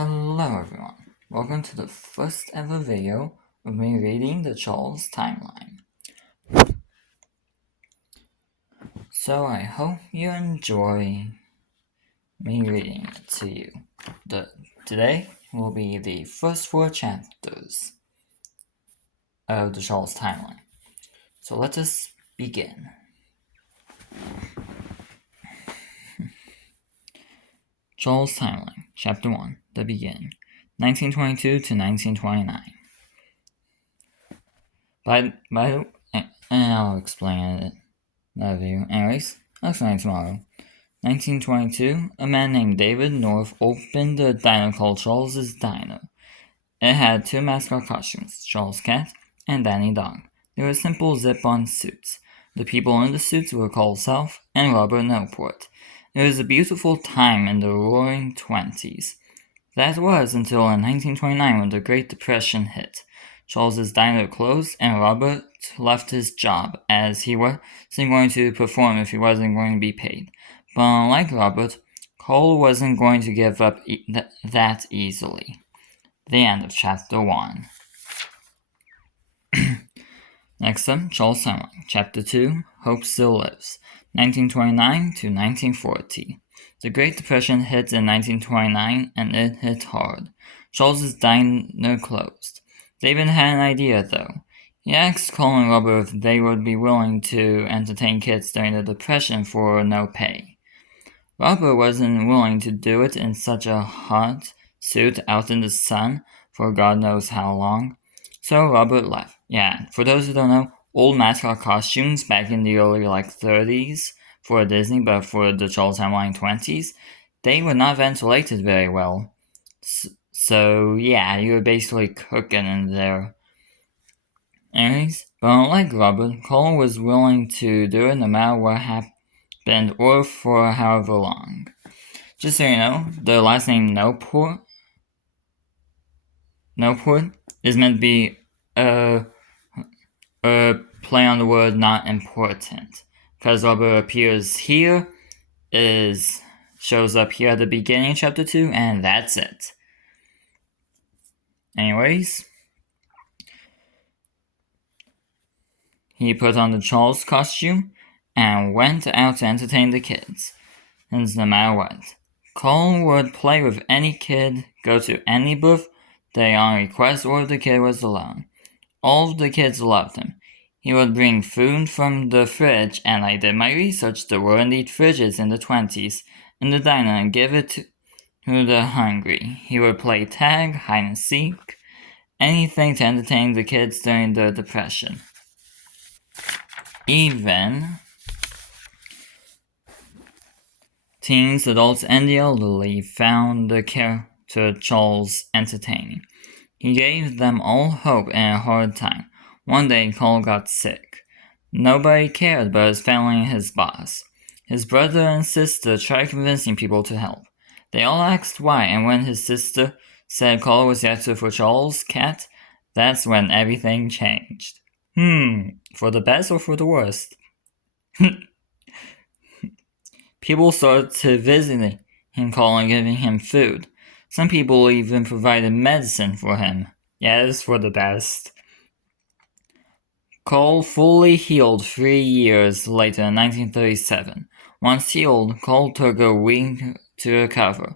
Hello everyone, welcome to the first ever video of me reading the Charles timeline. So I hope you enjoy me reading it to you. Today will be the first 4 chapters of the Charles timeline. So let us begin. Charles timeline, Chapter 1, The Beginning, 1922 to 1929. And I'll explain it. That view. Anyways, I'll explain it tomorrow. 1922, a man named David North opened a diner called Charles's Diner. It had 2 mascot costumes, Charles Cat and Danny Dog. They were simple zip-on suits. The people in the suits were called South and Robert Newport. It was a beautiful time in the roaring 20s. That was until in 1929 when the Great Depression hit. Charles's Diner closed and Robert left his job as he wasn't going to perform if he wasn't going to be paid. But unlike Robert, Cole wasn't going to give up that easily. The end of Chapter 1. Next up, Charles timeline. Chapter 2, Hope Still Lives, 1929 to 1940. The Great Depression hit in 1929, and it hit hard. Charles's diner closed. David had an idea, though. He asked Cole and Robert if they would be willing to entertain kids during the Depression for no pay. Robert wasn't willing to do it in such a hot suit out in the sun for God knows how long, so Robert left. Yeah, for those who don't know, old mascot costumes back in the early 30s for Disney, but for the Charles timeline 20s, they were not ventilated very well. So yeah, you were basically cooking in there. Anyways, but unlike Robert, Cole was willing to do it no matter what happened or for however long. Just so you know, the last name Newport is meant to be a play on the word not important. Because Robert appears here, shows up here at the beginning of Chapter 2, and that's it. Anyways, he put on the Charles costume and went out to entertain the kids. And no matter what, Cole would play with any kid, go to any birthday on request, or if the kid was alone. All of the kids loved him. He would bring food from the fridge, and I did my research. There were indeed fridges in the 20s in the diner, and give it to the hungry. He would play tag, hide and seek, anything to entertain the kids during the Depression. Even teens, adults, and the elderly found the character Charles entertaining. He gave them all hope in a hard time. One day, Cole got sick. Nobody cared but his family and his boss. His brother and sister tried convincing people to help. They all asked why, and when his sister said Cole was the actor for Charles Cat, that's when everything changed. For the best or for the worst? People started visiting him, Cole, and giving him food. Some people even provided medicine for him. Yes, for the best. Cole fully healed 3 years later in 1937. Once healed, Cole took a week to recover.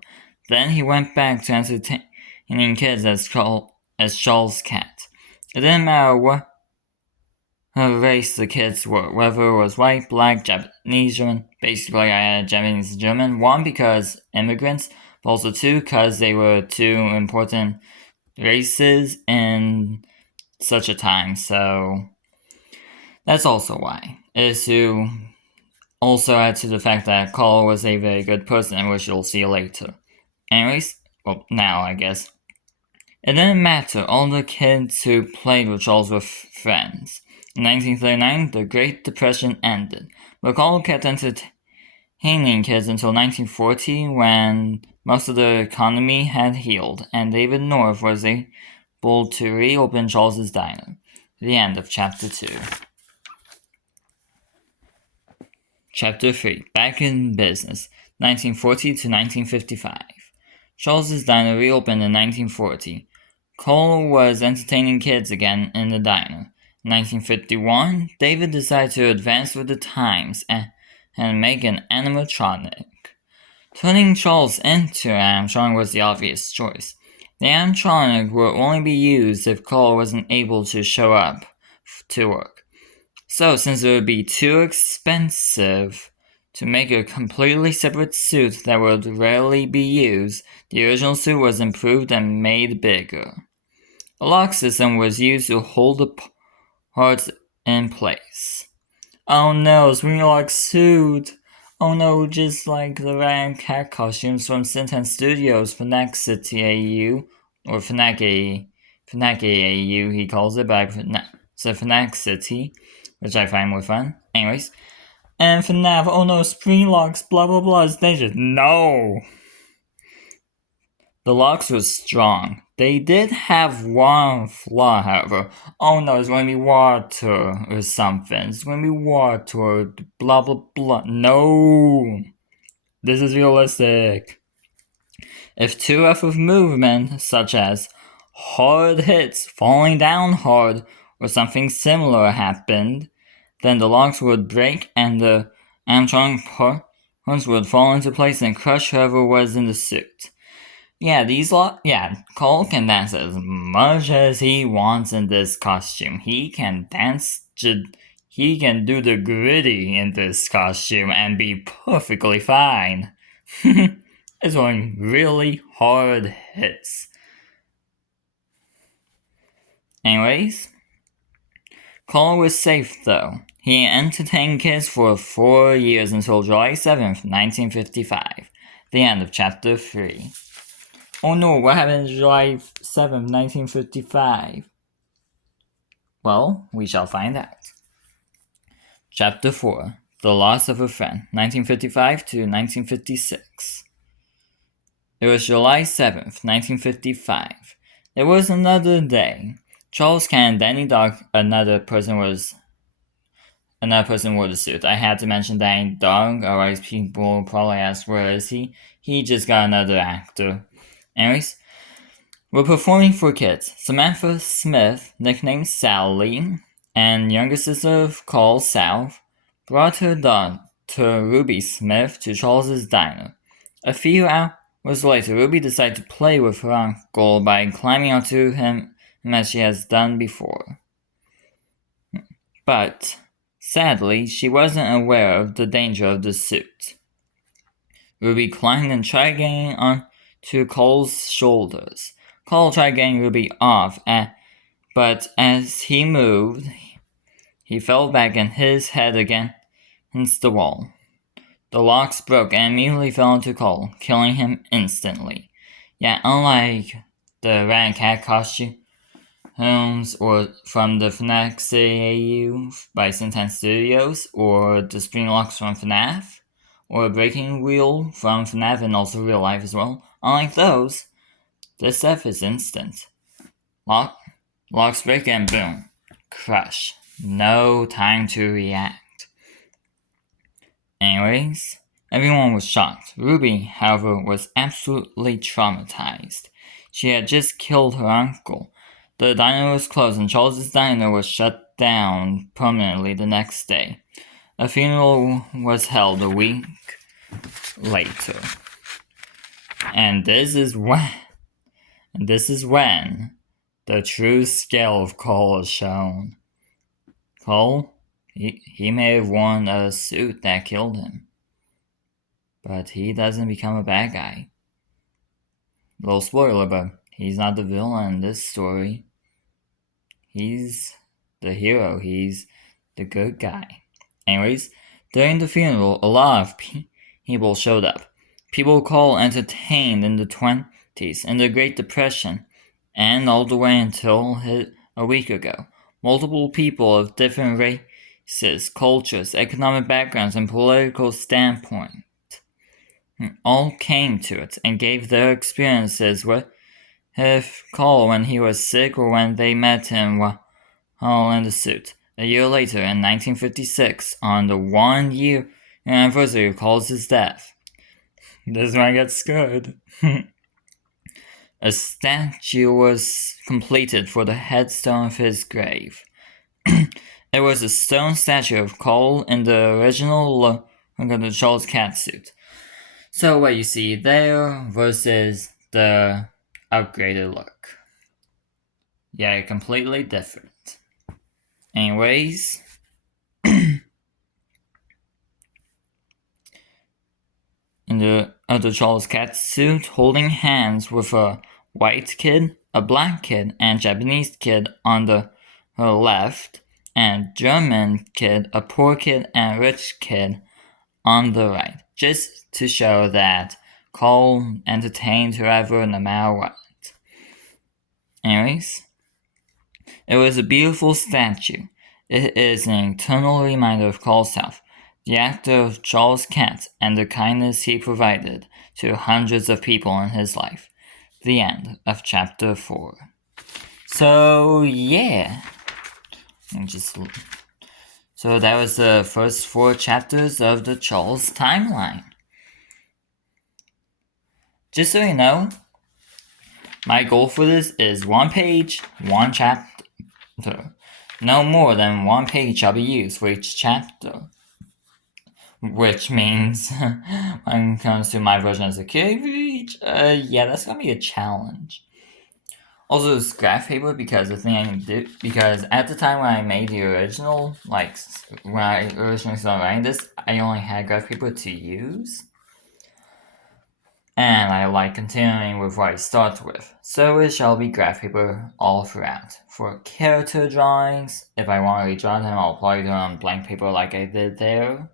Then he went back to entertaining kids as Charles Cat. It didn't matter what race the kids were, whether it was white, black, Japanese, German. Basically, I had Japanese and German. 1, because immigrants, but also 2, because they were 2 important races in such a time. So that's also why. It is to also add to the fact that Cole was a very good person, which you'll see later. Anyways, well, now I guess. It didn't matter, all the kids who played with Charles were friends. In 1939, the Great Depression ended, but Cole kept entertaining kids until 1940, when most of the economy had healed, and David North was able to reopen Charles's Diner. The end of Chapter 2. Chapter 3, Back in Business, 1940 to 1955. Charles's diner reopened in 1940. Cole was entertaining kids again in the diner. In 1951, David decided to advance with the times and make an animatronic. Turning Charles into an animatronic was the obvious choice. The animatronic would only be used if Cole wasn't able to show up to work. So, since it would be too expensive to make a completely separate suit that would rarely be used, the original suit was improved and made bigger. A lock system was used to hold the parts in place. Oh no, Springlock suit! Oh no, just like the Rat Cat costumes from Sintan Studios, Fnac City AU, or Fnac AU he calls it, but so Fnac City, which I find more fun. Anyways, and FNAF, oh no, Springlocks, blah blah blah, it's dangerous. No! The locks were strong. They did have one flaw, however. Oh no, it's going to be water or something. It's going to be water, blah blah blah. No! This is realistic. If too rough of movement, such as hard hits, falling down hard, or something similar happened, then the locks would break and the animatronic parts would fall into place and crush whoever was in the suit. Yeah, Cole can dance as much as he wants in this costume. He can dance, he can do the gritty in this costume and be perfectly fine. It's going really hard hits. Anyways, Cole was safe though. He entertained kids for 4 years until July 7th, 1955, the end of Chapter 3. Oh no, what happened July 7th, 1955? Well, we shall find out. Chapter 4, The Loss of a Friend, 1955 to 1956. It was July 7th, 1955. It was another day. Charles Can, Danny Dog, another person wore the suit. I had to mention Danny Dog, otherwise people probably ask where is he? He just got another actor. Anyways, we're performing for kids. Samantha Smith, nicknamed Sally, and younger sister of Cole, Sal, brought her daughter Ruby Smith to Charles's diner. A few hours later, Ruby decided to play with her uncle by climbing onto him as she has done before. But, sadly, she wasn't aware of the danger of the suit. Ruby climbed and tried getting onto Cole's shoulders. Cole tried getting Ruby off, but as he moved, he fell back and hit his head against the wall. The locks broke and immediately fell into Cole, killing him instantly. Yet, unlike the Rat and Cat costumes or from the Fnac CAU by Sintan Studios, or the spring locks from FNAF, or a breaking wheel from FNAF and also real life as well, unlike those, this death is instant. Locks break and boom, crush. No time to react. Anyways, everyone was shocked. Ruby, however, was absolutely traumatized. She had just killed her uncle. The diner was closed and Charles's diner was shut down permanently the next day. A funeral was held a week later. And this is when the true scale of Cole is shown. Cole, he may have worn a suit that killed him, but he doesn't become a bad guy. Little spoiler, but he's not the villain in this story. He's the hero. He's the good guy. Anyways, during the funeral, a lot of people showed up. People Cole entertained in the 1920s, in the Great Depression, and all the way until a week ago. Multiple people of different races, cultures, economic backgrounds, and political standpoints all came to it and gave their experiences with Cole when he was sick or when they met him while in the suit. A year later, in 1956, on the 1-year anniversary of Cole's death. This is when I get scared. a statue was completed for the headstone of his grave. It was a stone statue of Cole in the original look of the Charles catsuit. So what you see there versus the upgraded look. Yeah, completely different. Anyways, in the other Charles catsuit, holding hands with a white kid, a black kid, and Japanese kid on her left, and German kid, a poor kid, and a rich kid on the right, just to show that Cole entertained whoever no matter what. Anyways, it was a beautiful statue. It is an eternal reminder of Cole's self, the actor of Charles Kent, and the kindness he provided to hundreds of people in his life. The end of chapter 4. So, yeah. So that was the first 4 chapters of the Charles timeline. Just so you know, my goal for this is 1 page, 1 chapter. No more than 1 page shall be used for each chapter. Which means, when it comes to my version of the page, yeah, that's gonna be a challenge. Also, this graph paper, because the thing I can do, because at the time when I made the original, like, when I originally started writing this, I only had graph paper to use. And I like continuing with what I start with, so it shall be graph paper all throughout. For character drawings, if I want to redraw them, I'll apply them on blank paper like I did there,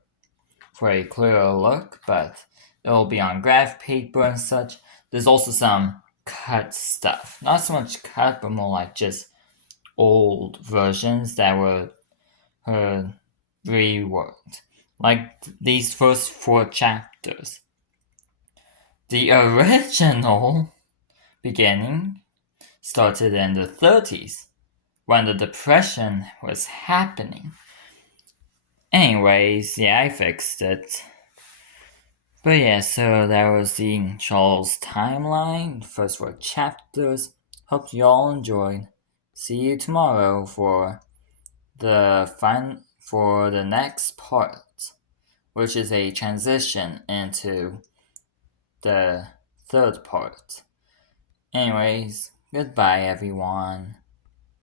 for a clearer look, but it'll be on graph paper and such. There's also some cut stuff. Not so much cut, but more like just old versions that were reworked. Like these first 4 chapters. The original beginning started in the 30s, when the Depression was happening. Anyways, yeah, I fixed it. But yeah, so that was the Charles timeline, first 4 chapters. Hope you all enjoyed. See you tomorrow for the next part, which is a transition into the 3rd part. Anyways, goodbye everyone.